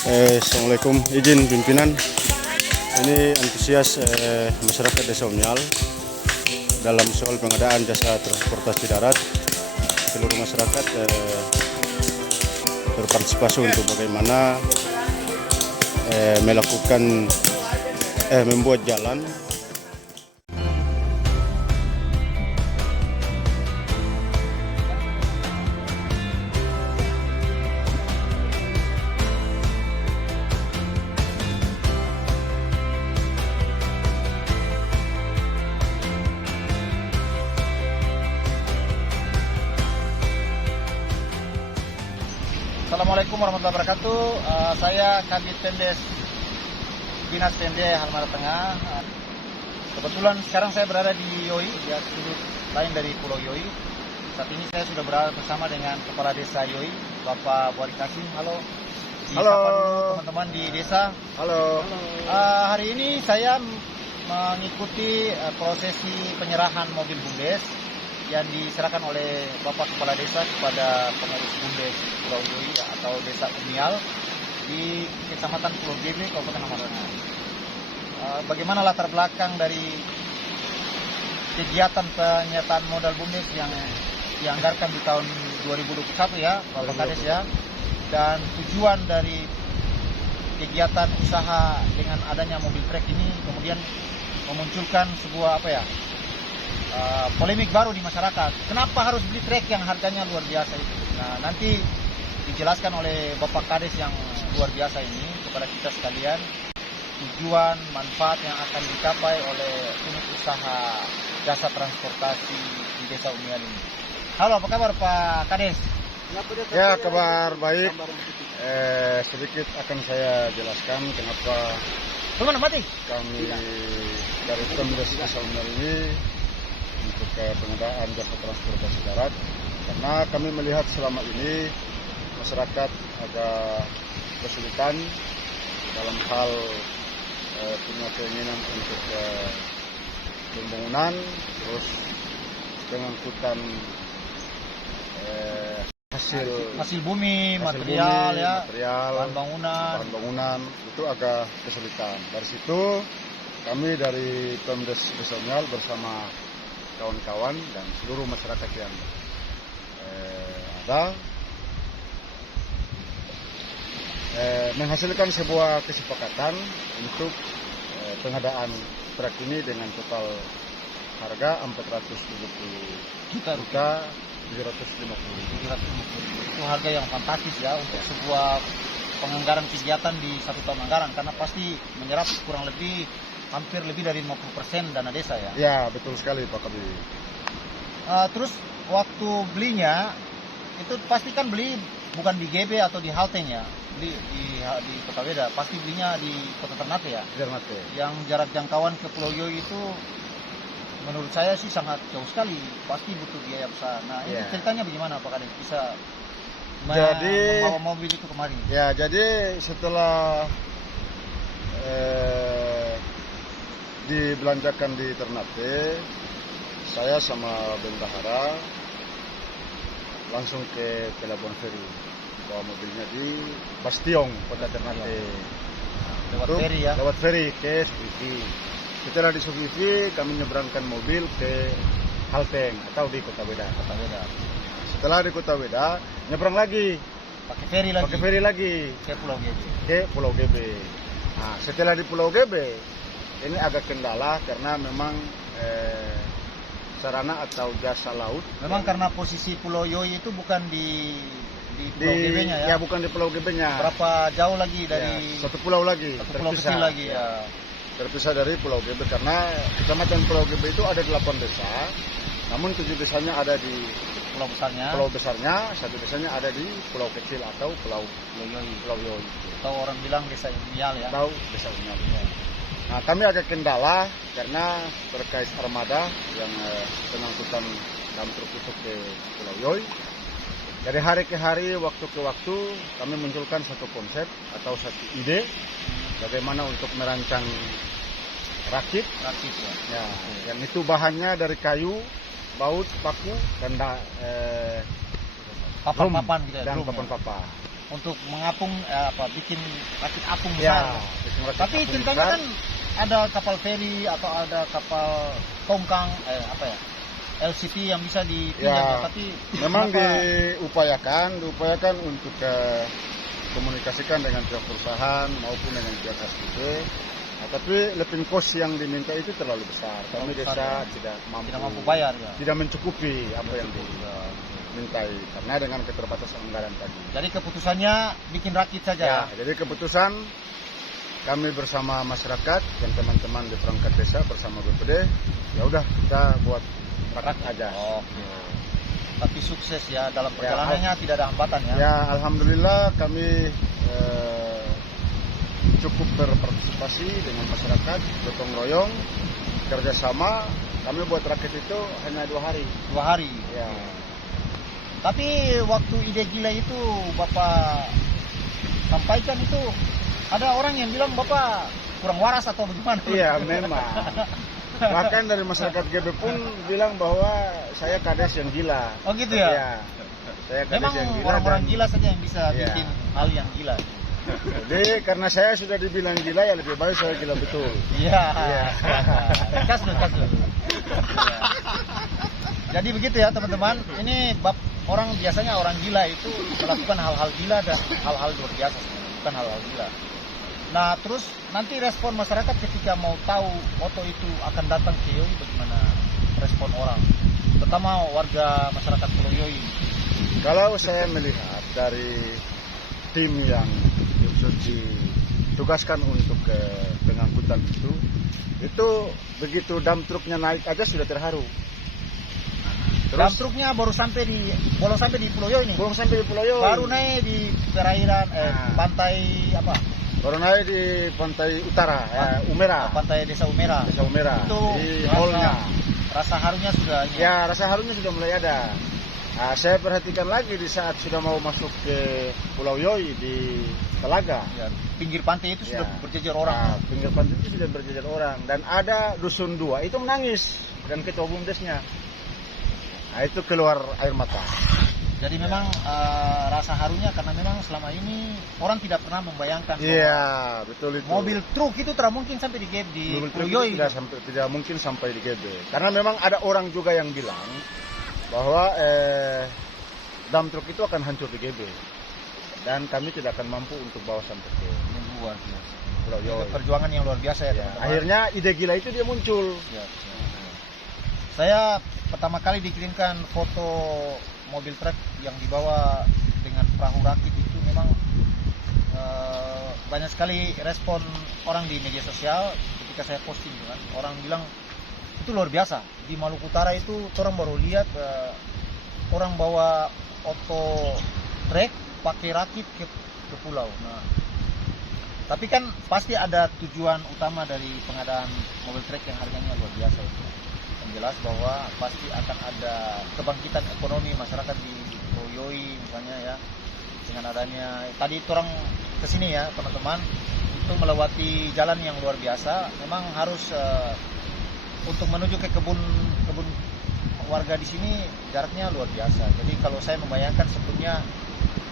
Assalamualaikum, izin pimpinan. Ini antusias masyarakat Desa Umial dalam soal pengadaan jasa transportasi darat. Seluruh masyarakat berpartisipasi untuk bagaimana melakukan membuat jalan. Assalamualaikum warahmatullahi wabarakatuh. Saya Kabid Pendes Dinas PMD Halmahera Tengah. Kebetulan sekarang saya berada di Yoi, ya, sudut lain dari Pulau Yoi. Saat ini saya sudah berada bersama dengan Kepala Desa Yoi, Bapak Buari Kasim. Halo. Halo teman-teman di desa. Halo. Hari ini saya mengikuti prosesi penyerahan mobil BUMDes yang diserahkan oleh Bapak Kepala Desa kepada pengurus BUMDes Pulau Yoi atau Desa Umial di Kecamatan Pulau Gebe, Kabupaten Halmahera Tengah. Bagaimana latar belakang dari kegiatan penyertaan modal BUMDes yang dianggarkan di tahun 2021 ya, Bapak Kades ya, dan tujuan dari kegiatan usaha dengan adanya mobil trek ini kemudian memunculkan sebuah polemik baru di masyarakat. Kenapa harus beli trek yang harganya luar biasa itu? Nah, nanti dijelaskan oleh Bapak Kades yang luar biasa ini kepada kita sekalian tujuan manfaat yang akan dicapai oleh unit usaha jasa transportasi di Desa Umial ini. Halo, apa kabar Pak Kades? Ya, kabar baik. Sedikit akan saya jelaskan kenapa kami dari Pemdes Desa Umial ini untuk pengadaan jasa transportasi darat, karena kami melihat selama ini masyarakat agak kesulitan dalam hal punya keinginan untuk pembangunan, terus pengangkutan hasil bumi, material, bahan bangunan itu agak kesulitan. Dari situ kami dari Pemdes Desa Umial bersama kawan-kawan dan seluruh masyarakat yang ada menghasilkan sebuah kesepakatan untuk pengadaan truk ini dengan total harga 470.750.000. Itu harga yang fantastis ya untuk sebuah penganggaran kegiatan di satu tahun anggaran, karena pasti menyerap kurang lebih hampir lebih dari 50% dana desa ya. Ya, betul sekali Pak Kabid. Terus waktu belinya itu pasti kan beli bukan di GB atau di Halteng ya, beli di Kota Beda, pasti belinya di Kota Ternate ya. Ternate. Yang jarak jangkauan ke Pulau Yoi itu menurut saya sih sangat jauh sekali, pasti butuh biaya besar. Nah, ini ceritanya bagaimana Pak Kades bisa membawa mobil itu kemari? Ya, jadi setelah dibelanjakan di Ternate, saya sama Bendahara langsung ke Pelabuhan Feri, bawa mobilnya di Bastiong, Kota Ternate. Lewat feri ke Sugivi. Setelah di Sugivi, kami menyeberangkan mobil ke Halteng atau di Kota Beda. Setelah di Kota Beda, nyebrang lagi, pakai feri lagi ke Pulau Gebe. Nah, setelah di Pulau Gebe, ini agak kendala karena memang sarana atau jasa laut. Memang karena posisi Pulau Yoi itu bukan di Pulau Gebe-nya ya? Ya, bukan di Pulau Gebe-nya. Berapa jauh lagi dari satu pulau lagi? Satu pulau kecil lagi ya. Terpisah dari Pulau Gebe karena kecamatan Pulau Gebe itu ada 8 desa, namun 7 desanya ada di pulau besarnya, 1 desanya ada di pulau kecil atau Pulau Yoi. Atau orang bilang Desa Umial ya? Atau Desa Umial. Nah, kami agak kendala karena terkait armada yang pengangkutan dalam truk itu ke Pulau Yoi. Dari hari ke hari, waktu ke waktu, kami munculkan satu konsep atau satu ide bagaimana untuk merancang rakit ya. Yang itu bahannya dari kayu, baut, paku, dan papan-papan gitu ya, dan papan-papan. untuk mengapung bikin rakit apung Ya, besar. bikin rakit Tapi apung ceritanya besar. kan ada kapal feri atau ada kapal tongkang LCT yang bisa dipinjam, Ya, tapi memang kenapa- diupayakan untuk komunikasikan dengan pihak perusahaan maupun dengan pihak SPP. Nah, tapi letting cost yang diminta itu terlalu besar. Kami Terlalu besar, desa ya. tidak mampu bayar ya. tidak mencukupi apa yang Ya. dimintai karena dengan keterbatasan anggaran tadi. Jadi keputusannya bikin rakit saja. Ya, jadi keputusan kami bersama masyarakat dan teman-teman di perangkat desa bersama BPD, ya udah kita buat rakit aja. Oke. Tapi sukses ya dalam perjalanannya, tidak ada hambatan ya. Ya, alhamdulillah kami cukup berpartisipasi dengan masyarakat, gotong royong, kerjasama. Kami buat rakit itu hanya 2 hari. 2 hari. Ya. Tapi waktu ide gila itu Bapak sampaikan itu, ada orang yang bilang Bapak kurang waras atau bagaimana? Iya, memang. Bahkan dari masyarakat GB pun bilang bahwa saya kades yang gila. Oh gitu ya? Iya. Saya kades Memang yang gila. orang-orang dan- gila saja yang bisa Iya. bikin hal yang gila. Jadi karena saya sudah dibilang gila, ya lebih baik saya gila betul. Iya. Iya. Kas dulu. Iya. Jadi begitu ya teman-teman. Ini orang biasanya orang gila itu melakukan hal-hal gila dan hal-hal luar biasa, bukan hal-hal gila. Nah, terus nanti respon masyarakat ketika mau tahu foto itu akan datang ke Yoi, bagaimana respon orang, terutama warga masyarakat Pulau Yoi. Kalau saya melihat dari tim yang ditugaskan untuk ke pengangkutan itu begitu dump truknya naik aja sudah terharu. Dump truknya baru sampai di Pulau Yoi ini. Belum sampai di Pulau Yoi. Baru naik di perairan pantai Baru naik di pantai utara, Umera. pantai Desa Umera. Desa Umera. Itu Di hallnya. rasa harunya sudah Ya, rasa harunya sudah mulai ada. Nah, saya perhatikan lagi di saat sudah mau masuk ke Pulau Yoi di Telaga. ya, pinggir pantai itu sudah Ya. berjejer orang. Nah, pinggir pantai itu sudah berjejer orang. Dan ada dusun 2 itu menangis. Dan ketua bumdesnya. Nah, itu keluar air mata. Jadi memang rasa harunya karena memang selama ini orang tidak pernah membayangkan Iya, betul itu. mobil truk itu tidak mungkin sampai di Mobil truk Pulau Yoi. itu tidak mungkin sampai di GB. Karena memang ada orang juga yang bilang bahwa dump truk itu akan hancur di GB. Dan kami tidak akan mampu untuk bawa sampai ke Luar biasa. Pulau Itu Yoi. perjuangan yang luar biasa ya, Ya, teman-teman. akhirnya ide gila itu dia muncul. Ya. Saya pertama kali dikirimkan foto mobil truk yang dibawa dengan perahu rakit itu memang banyak sekali respon orang di media sosial ketika saya posting kan. Orang bilang itu luar biasa. Di Maluku Utara itu orang baru lihat orang bawa auto truk pakai rakit ke pulau. Nah, tapi kan pasti ada tujuan utama dari pengadaan mobil truk yang harganya luar biasa itu. Yang jelas bahwa pasti akan ada kebangkitan ekonomi masyarakat di Pulau Yoi misalnya ya, dengan adanya tadi orang kesini ya teman-teman itu melewati jalan yang luar biasa. Memang harus untuk menuju ke kebun warga di sini jaraknya luar biasa. Jadi kalau saya membayangkan sebelumnya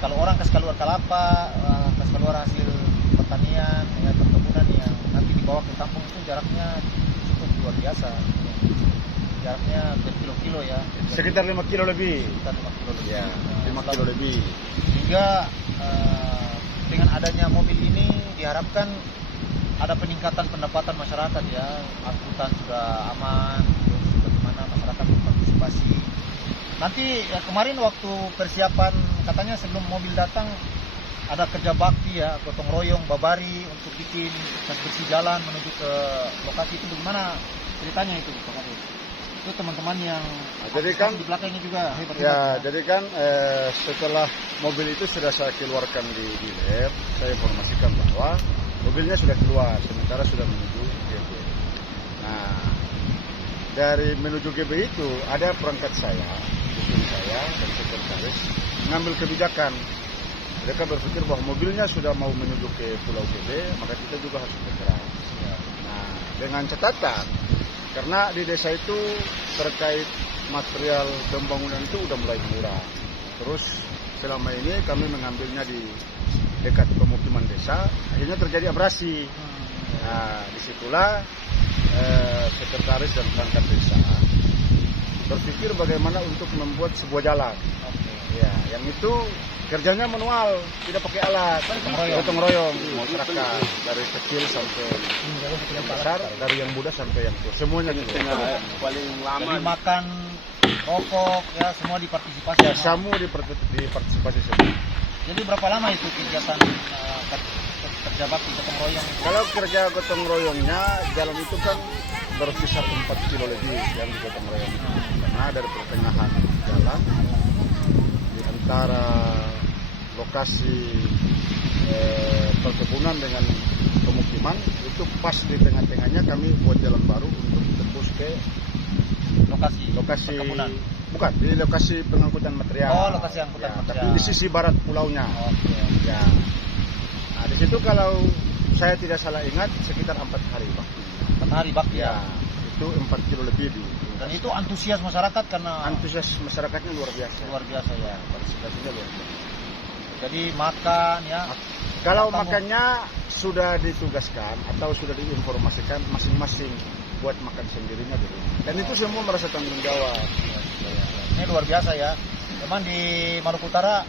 kalau orang kasih keluar kelapa, kasih keluar hasil pertanian, ya, perkebunan yang nanti dibawa ke kampung itu jaraknya cukup luar biasa. Jaraknya berkilo-kilo ya. Sekitar 5 kilo lebih. Sekitar 5 kilo lebih. Ya, 5 kilo lebih. Sehingga dengan adanya mobil ini diharapkan ada peningkatan pendapatan masyarakat ya. Angkutan sudah aman, terus bagaimana masyarakat berpartisipasi. Nanti ya, kemarin waktu persiapan katanya sebelum mobil datang ada kerja bakti ya, gotong royong babari untuk bikin bersih jalan menuju ke lokasi itu. Bagaimana ceritanya itu Pak Kades? Itu teman-teman yang jadi kan di belakang ini juga hebat. ya, jadi kan setelah mobil itu sudah saya keluarkan di lab, saya informasikan bahwa mobilnya sudah keluar, sementara sudah menuju GB. Nah, dari menuju GB itu ada perangkat saya, tim saya dan sekretaris mengambil kebijakan. Mereka berpikir bahwa mobilnya sudah mau menuju ke Pulau GB, maka kita juga harus bergerak. Nah, dengan catatan, karena di desa itu terkait material pembangunan itu udah mulai murah. Terus selama ini kami mengambilnya di dekat pemukiman desa, akhirnya terjadi abrasi. Nah, disitulah sekretaris dan perangkat desa berpikir bagaimana untuk membuat sebuah jalan. Ya, yang itu kerjanya manual, tidak pakai alat, gotong royong masyarakat dari kecil sampai yang besar, dari yang muda sampai yang tua, semuanya gitu. Paling lama. Jadi makan, rokok, ya semua dipartisipasi. Ya, semua dipartisipasi semua. Jadi berapa lama itu kegiatan kerja bakti gotong royong? Kalau kerja gotong royongnya, jalan itu kan berkisar 4 kilo lebih yang di gotong royong. Karena dari pertengahan jalan di antara lokasi perkebunan dengan pemukiman itu pas di tengah-tengahnya kami buat jalan baru untuk tembus ke lokasi perkebunan. Bukan, di lokasi pengangkutan material. Oh, lokasi angkutan material. Tapi di sisi barat pulaunya. Ya. Nah, di situ kalau saya tidak salah ingat sekitar 4 hari bakti. 4 hari bakti ya. Itu 4 kilo lebih di. Dan itu antusias masyarakat karena antusias masyarakatnya luar biasa. Luar biasa ya. Partisipasinya luar biasa. Jadi makan ya. Kalau makannya sudah ditugaskan atau sudah diinformasikan masing-masing buat makan sendirinya dulu. Dan itu semua merasa tanggung jawab. Ini luar biasa ya. Memang di Maluku Utara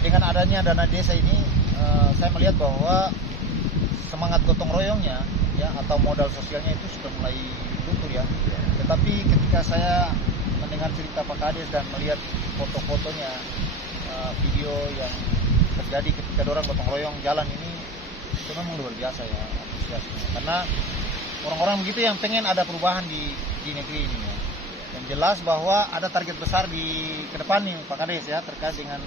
dengan adanya dana desa ini saya melihat bahwa semangat gotong royongnya ya atau modal sosialnya itu sudah mulai luntur ya. Tetapi ketika saya mendengar cerita Pak Kades dan melihat foto-fotonya, video yang terjadi ketika orang gotong royong jalan ini, itu memang luar biasa ya antusiasnya. Karena orang-orang begitu yang pengen ada perubahan di negeri ini ya. Dan jelas bahwa ada target besar di ke depan nih Pak Kades ya terkait dengan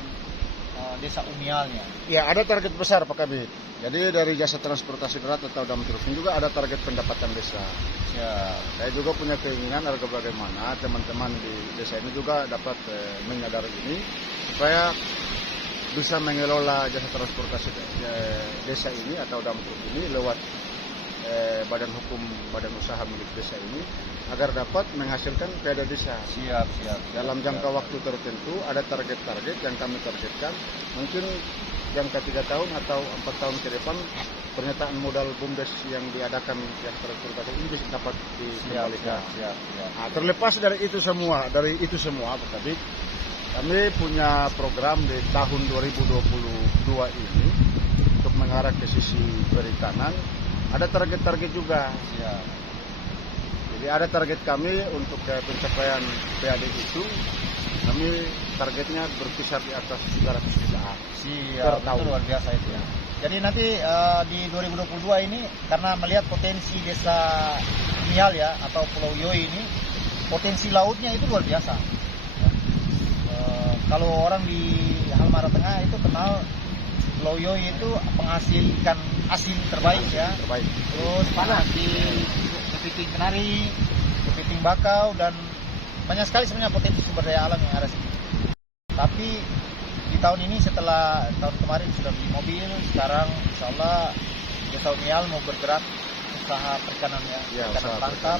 desa Umialnya. Ya, ada target besar Pak Kabit. Jadi dari jasa transportasi darat atau Damtrufing juga ada target pendapatan desa. Ya, saya juga punya keinginan agar bagaimana teman-teman di desa ini juga dapat menyadari ini supaya bisa mengelola jasa transportasi desa ini atau Damtruf ini lewat badan hukum, badan usaha milik desa ini agar dapat menghasilkan PAD desa. Siap. Dalam jangka waktu tertentu ada target-target yang kami targetkan. Mungkin jangka 3 tahun atau 4 tahun ke depan pernyataan modal BUMDes yang diadakan yang transportasi ini bisa dapat dikembalikan. Siap. Nah, terlepas dari itu semua, Pak Kabit, kami punya program di tahun 2022 ini untuk mengarah ke sisi perikanan. Ada target-target juga. Siap. Jadi ada target kami untuk pencapaian PAD itu, kami targetnya berkisar di atas 300 jutaan. Siap, itu luar biasa itu ya. Jadi nanti di 2022 ini karena melihat potensi desa Umial ya atau Pulau Yoi ini, potensi lautnya itu luar biasa. Ya. Kalau orang di Halmahera Tengah itu kenal Pulau Yoi itu penghasil ikan asin terbaik ya. Terbaik. Terus panas di kepiting kenari, kepiting bakau dan banyak sekali sebenarnya potensi sumber daya alam yang ada sini. Tapi di tahun ini setelah tahun kemarin sudah beli mobil, sekarang insya Allah desa Umial mau bergerak usaha perikanan ya, perikanan tangkap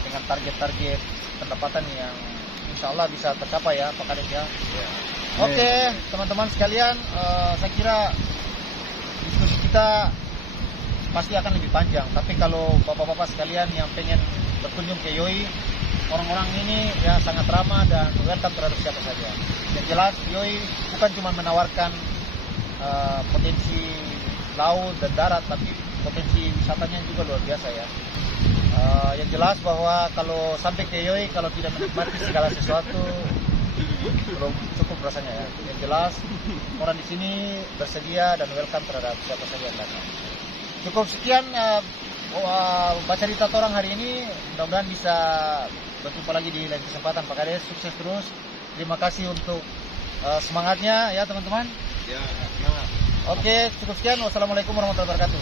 dengan target-target pendapatan yang insya Allah bisa tercapai ya Pak Kades ya. Oke, teman-teman sekalian, saya kira diskusi kita pasti akan lebih panjang. Tapi kalau bapak-bapak sekalian yang pengen berkunjung ke Yoi, orang-orang ini ya sangat ramah dan welcome terhadap siapa saja. Yang jelas Yoi bukan cuma menawarkan potensi laut dan darat, tapi potensi wisatanya juga luar biasa ya. Yang jelas bahwa kalau sampai ke Yoi, kalau tidak menikmati segala sesuatu belum cukup rasanya ya. Yang jelas orang di sini bersedia dan welcome terhadap siapa saja yang datang. Cukup sekian baca cerita orang hari ini. Mudah-mudahan bisa berjumpa lagi di lain kesempatan. Pak Kades sukses terus. Terima kasih untuk semangatnya ya teman-teman. Ya. Oke, cukup sekian. Wassalamualaikum warahmatullahi wabarakatuh.